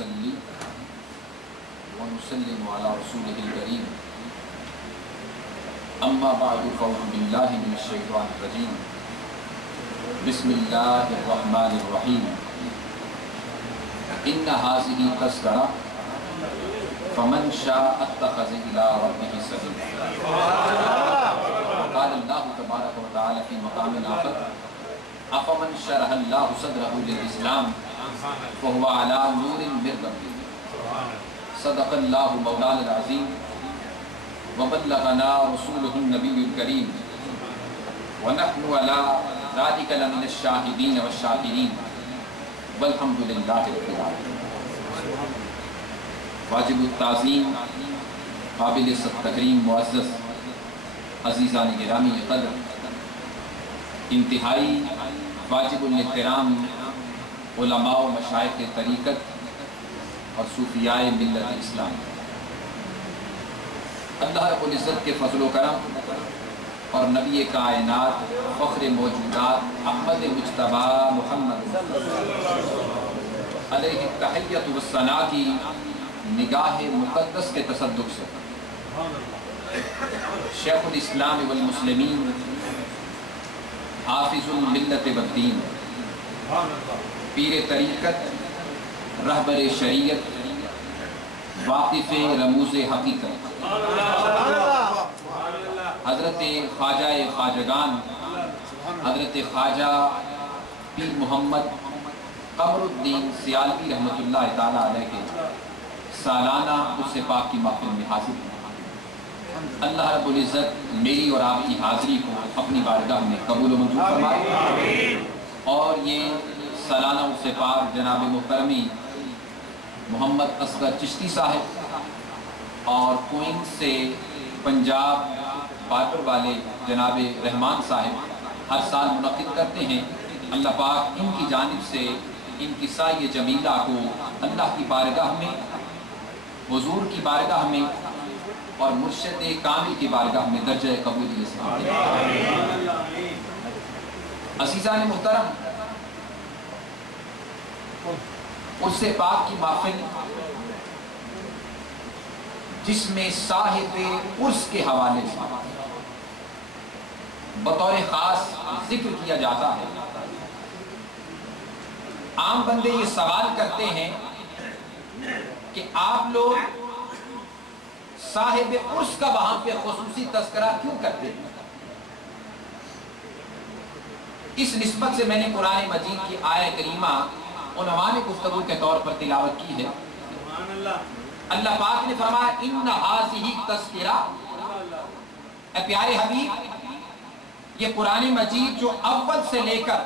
ونصلي ونسلم على رسوله الكريم أما بعد فأعوذ بالله من الشيطان الرجيم بسم الله الرحمن الرحيم إن هذه تذكرة فمن شاء اتخذ إلى ربه سبيلا قال الله تبارك وتعالى في مقام آخر أفمن شرح الله صدره للإسلام فهو على نور من ربه صدق الله مولانا العظيم وبلغنا رسوله النبي الكريم ونحن على ذلك لمن الشاهدين والشاكرين والحمد لله رب العالمين. واجب التعظیم قابل تکریم معزز عزیزان گرامی قدر انتہائی واجب الاحترام علماء و مشائخ طریقت اور صوفیاء ملت اسلام، اللہ رب العزت کے فضل و کرم اور نبی کائنات فخر موجودات احمد مجتبی محمد علیہ التحیۃ والثناء کی نگاہ مقدس کے تصدق سے شیخ الاسلام والمسلمین حافظ الملت والدین پیر طریقت رہبر شریعت واقف رموز حقیقت حضرت خواجہ خواجگان حضرت خواجہ پیر محمد قمر الدین سیالوی رحمۃ اللہ تعالیٰ علیہ کے سالانہ عرس پاک کی محفل میں حاضر ہیں۔ اللہ رب العزت میری اور آپ کی حاضری کو اپنی بارگاہ میں قبول و منظور فرمائے اور یہ سالانہ عرس پاک جناب محترمی محمد اصغر چشتی صاحب اور کوئنز سے پنجاب بارپر والے جناب رحمان صاحب ہر سال منعقد کرتے ہیں۔ اللہ پاک ان کی جانب سے ان کی سایہ جمیلہ کو اللہ کی بارگاہ میں، حضور کی بارگاہ میں اور مرشد کامل کی بارگاہ میں درجہ قبولیت سے عزیزان محترم، عرس پاک کی محفل جس میں صاحب عرس کے حوالے سے بطور خاص ذکر کیا جاتا ہے، عام بندے یہ سوال کرتے ہیں کہ آپ لوگ صاحب عرس کا وہاں پہ خصوصی تذکرہ کیوں کرتے ہیں؟ اس نسبت سے میں نے قرآن مجید کی آیہ کریمہ عنوان گفتگو کے طور پر تلاوت کی ہے۔ اللہ پاک نے فرمایا ان ھذہ تذکرہ، اے پیارے حبیب یہ قرآن مجید جو اول سے لے کر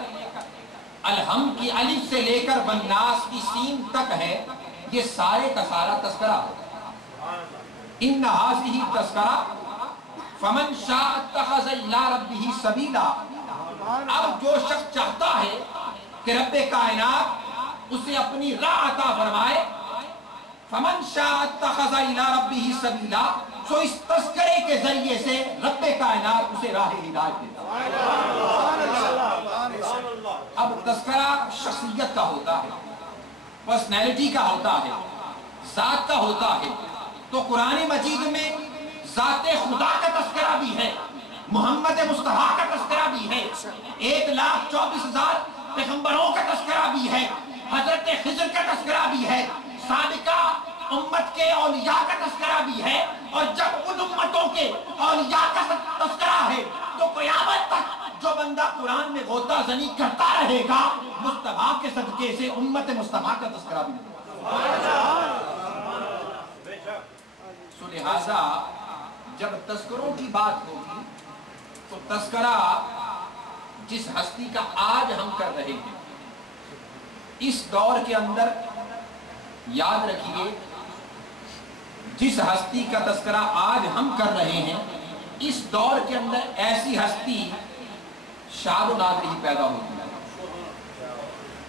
الحمد کی الف سے لے کر والناس کی سین تک ہے، یہ سارے کا سارا تذکرہ ہے۔ ان ھذہ تذکرہ فمن شاء اتخذ الی ربہ سبیلا، اب جو شخص چاہتا ہے کہ رب کائنات اسے اپنی راہ عطا فرمائے، فمن شاء اتخذ الی ربہ سبیلا، سو اس تذکرے کے ذریعے سے رب کائنات اسے راہ ہدایت دیتا ہے۔ اب تذکرہ شخصیت کا ہوتا ہے، پرسنالٹی کا ہوتا ہے، ذات کا ہوتا ہے، تو قرآن مجید میں ذات خدا کا تذکرہ بھی ہے، محمد مصطفیٰ کا تذکرہ بھی ہے، 1,24,000 پیغمبروں کا تذکرہ بھی ہے، حضرت خضر کا تذکرہ بھی ہے، سابقہ امت کے اولیاء کا تذکرہ بھی ہے، اور جب ان امتوں کے اولیاء کا تذکرہ ہے تو قیامت تک جو بندہ قرآن میں غوطہ زنی کرتا رہے گا مصطفیٰ کے صدقے سے امت مصطفیٰ کا تذکرہ بھی نہیں ہوگا۔ سو لہذا جب تذکروں کی بات ہوگی تو تذکرہ جس ہستی کا آج ہم کر رہے ہیں، اس دور کے اندر یاد رکھیے جس ہستی کا تذکرہ آج ہم کر رہے ہیں، اس دور کے اندر ایسی ہستی شاد و نادر ہی پیدا ہوتی ہے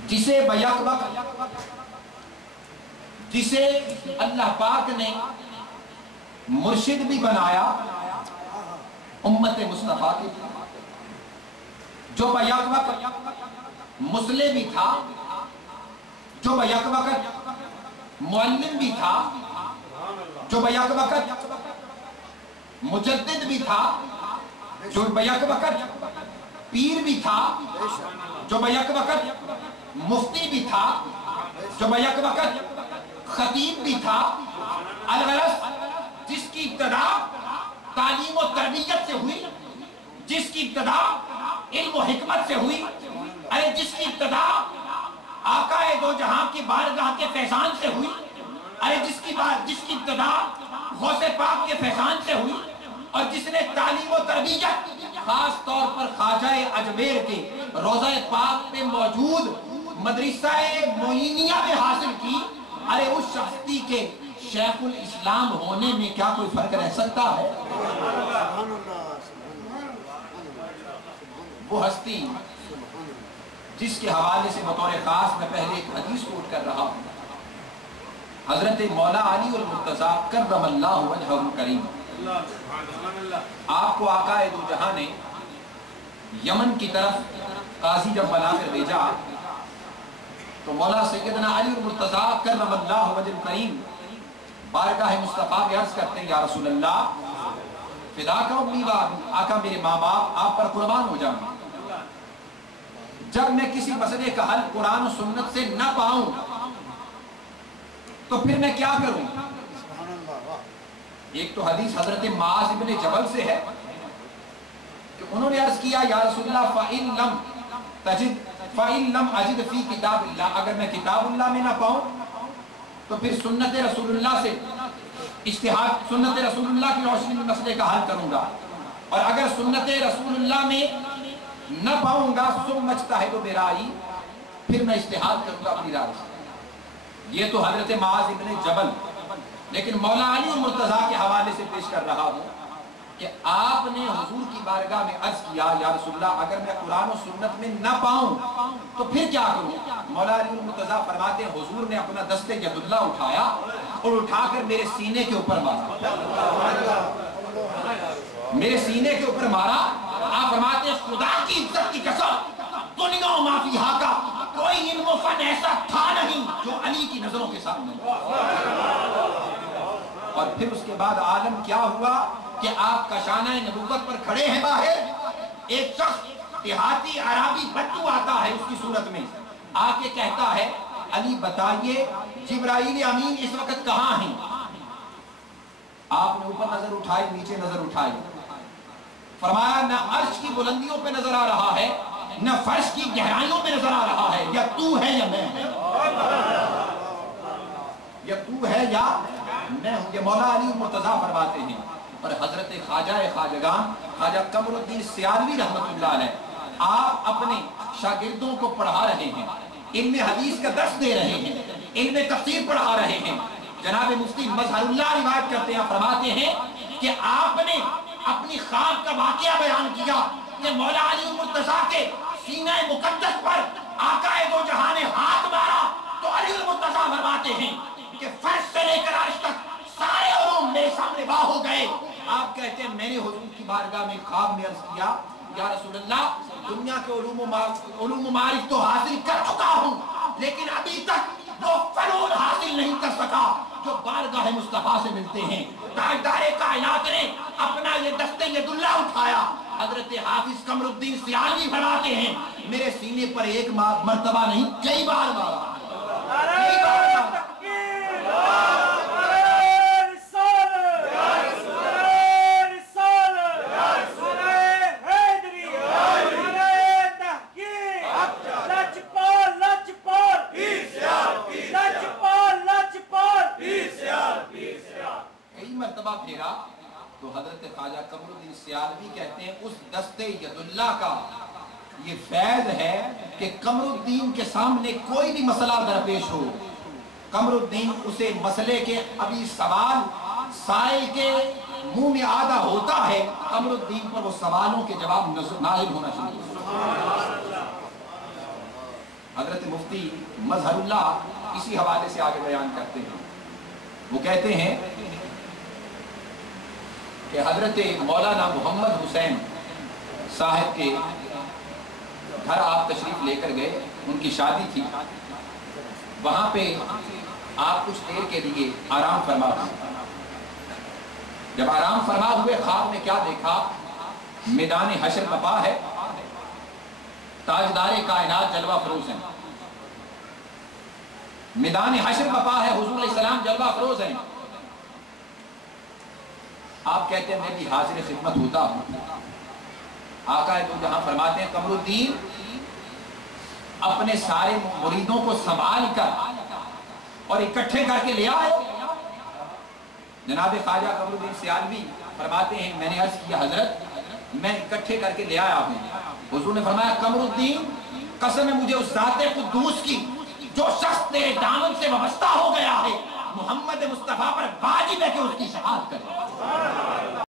جسے بیک وقت جسے اللہ پاک نے مرشد بھی بنایا امت مصطفیٰ کے لیے، جو بیک وقت مسلح بھی تھا، جو بیک وقت मुअल्लिम भी था जो बैक वक़्त मुजद्दिद भी था, जो बैक वक़्त पीर भी था, जो बैक वक़्त मुफ्ती भी था, जो बैक वक़्त खतीब भी था। अलगरज जिसकी इब्तिदा तालीम और तरबियत से हुई, जिसकी इब्तिदा इल्म और हिकमत से हुई, अरे जिसकी इब्तिदा आकाए दो जहां की बारगाह के फैजान से हुई, अरे जिसकी इब्तिदा गौसे पाक के फैजान से हुई, और जिसने तालीम और तरबियत खास तौर पर ख्वाजा अजमेर के रोज़ा पाक पे मौजूद मदरसा मोइनिया में हासिल की, अरे उस शख्सी के शेखुल इस्लाम होने में क्या कोई फर्क रह सकता है? वो हस्ती जिसके हवाले से बतौर खास मैं पहले एक हदीस कोट कर रहा हूँ, हजरत मौला अली और मुर्तज़ा कर्रमल्लाहु वजहहु करीम, आपको आकाए दो जहां ने यमन की तरफ काजी जब बनाकर भेजा तो मौला सैयदना अली और मुर्तज़ा कर्रमल्लाहु वजहहु करीम बारगाह मुस्तफा पे अर्ज करते हैं, या रसूल अल्लाह फिदाका उम्मी व अबी, आका मेरे माँ बाप आप पर कुर्बान हो जाऊं। जब मैं किसी मसले का हल कुरान और सुन्नत से न पाऊं तो फिर मैं क्या करूं? एक तो हदीस हजरत माज इब्ने जबल से है कि उन्होंने अर्ज किया, या रसूलल्लाह फ़इन लम अजिद फी किताबिल्लाह, अगर मैं किताबुल्लाह में ना पाऊं तो फिर सुन्नत रसूलुल्लाह से इज्तिहाद, सुन्नत रसूलुल्लाह की रोशनी में मसले का हल करूंगा, और अगर सुन्नत रसूलुल्लाह में न पाऊंगा सुम्मचता है तो बेराई, फिर मैं इज्तिहाद करूंगा अपनी राय से। ये तो हजरत माज इब्ने जबल, लेकिन मौला अली और मुर्तज़ा के हवाले से पेश कर रहा हूं कि आपने हुजूर की बारगाह में अर्ज किया, या रसूलल्लाह अगर मैं कुरान और सुन्नत में न पाऊं तो फिर क्या करूं? मौला अली और मुर्तज़ा फरमाते हैं, हुजूर ने अपना दस्ते यदुल्लाह उठाया और उठाकर मेरे सीने के ऊपर मारा, मेरे सीने के ऊपर मारा। आप फरमाते हैं, खुदा की इज्जत की कसम दुनिया और माफिया का कोई इल्म फन ऐसा था नहीं जो अली की नजरों के सामने। और फिर उसके बाद आलम क्या हुआ कि आप कशाना नबुव्वत पर खड़े हैं बाहर, एक शख्स देहाती अराबी बच्चू आता है उसकी सूरत में, आके कहता है, अली बताइए जिब्राइल अमीन इस वक्त कहां हैं? आपने ऊपर नजर उठाई, नीचे नजर उठाई, फरमाया न अर्श की बुलंदियों पे नजर आ रहा है, न फर्श की गहराइयों पे नजर आ रहा है, या तू है या मैं, या तू है या मैं हूं। ये मौला अली मुर्तज़ा फरमाते हैं। और हजरत ख्वाजा खाजगान ख्वाजा कमरुद्दीन सियालवी रहमतुल्लाह अलैह आप अपने शागिर्दों को पढ़ा रहे हैं, इनमें हदीस का दर्स दे रहे हैं, इनमें तफसीर पढ़ा रहे हैं। जनाब मुफ्ती मजहरुल्लाह रिवायत करते हैं, फरमाते हैं कि आपने अपनी ख्वाब का वाकया बयान किया कि मौला अली मुर्तज़ा के सीने मुकद्दस पर आकाए दो जहां ने हाथ मारा तो अली मुर्तज़ा फरमाते हैं कि फर्श से लेकर अर्श तक सारे उलूम मेरे सामने वाह हो गए। आप कहते हैं, मैंने हुजूर की बारगाह में ख्वाब में अर्ज किया, या रसूलल्लाह दुनिया के उलूम मारिफ तो हासिल कर चुका हूं, लेकिन अभी तक वो फनून हासिल नहीं कर सका जो बारगाह मुस्तफा से मिलते हैं। ताजदारे कायनात ने अपना ये दस्ते यदुल्लाह उठाया। हजरत हाफिज कमरुद्दीन सियालवी फरमाते हैं, मेरे सीने पर एक मर्तबा नहीं कई बार मारा, कई बार मारा। फेरा तो हजरत ख्वाजा कमरुद्दीन सियालवी कहते हैं, उस दस्ते यदुल्लाह का ये फैज है कि कमरुद्दीन के सामने कोई भी मसला दरपेश हो, कमरुद्दीन उसे मसले के अभी सवाल साइल के मुंह में आधा होता है, कमरुद्दीन पर वो सवालों के जवाब नाजिल होना चाहिए। हजरत मुफ्ती मजहरुल्लाह इसी हवाले से आगे बयान करते हैं, वो कहते हैं कि हजरत मौलाना मोहम्मद हुसैन साहब के घर आप तशरीफ लेकर गए, उनकी शादी थी, वहां पे آپ کچھ دیر کے لیے آرام فرما ہوئے. جب آرام فرما ہوئے خواب میں کیا دیکھا؟ میدان حشر بپا ہے، تاجدار کائنات جلوہ فروز ہیں. میدان حشر بپا ہے، حضور علیہ السلام جلوہ فروز ہیں. آپ کہتے ہیں میں بھی حاضر خدمت ہوتا ہوں. آقا تو جہاں فرماتے ہیں قمر الدین اپنے سارے مریدوں کو سنبھال کر اور اکٹھے کر کے لے آئے. جناب خواجہ قمر الدین سیالوی فرماتے ہیں میں نے عرض کیا حضرت میں اکٹھے کر کے لے آیا ہوں. حضور نے فرمایا قمر الدین قسم ہے مجھے اس ذات قدوس کی جو شخص تیرے دامن سے وابستہ ہو گیا ہے محمد مصطفیٰ پر واجب ہے کہ اس کی شفاعت کرے.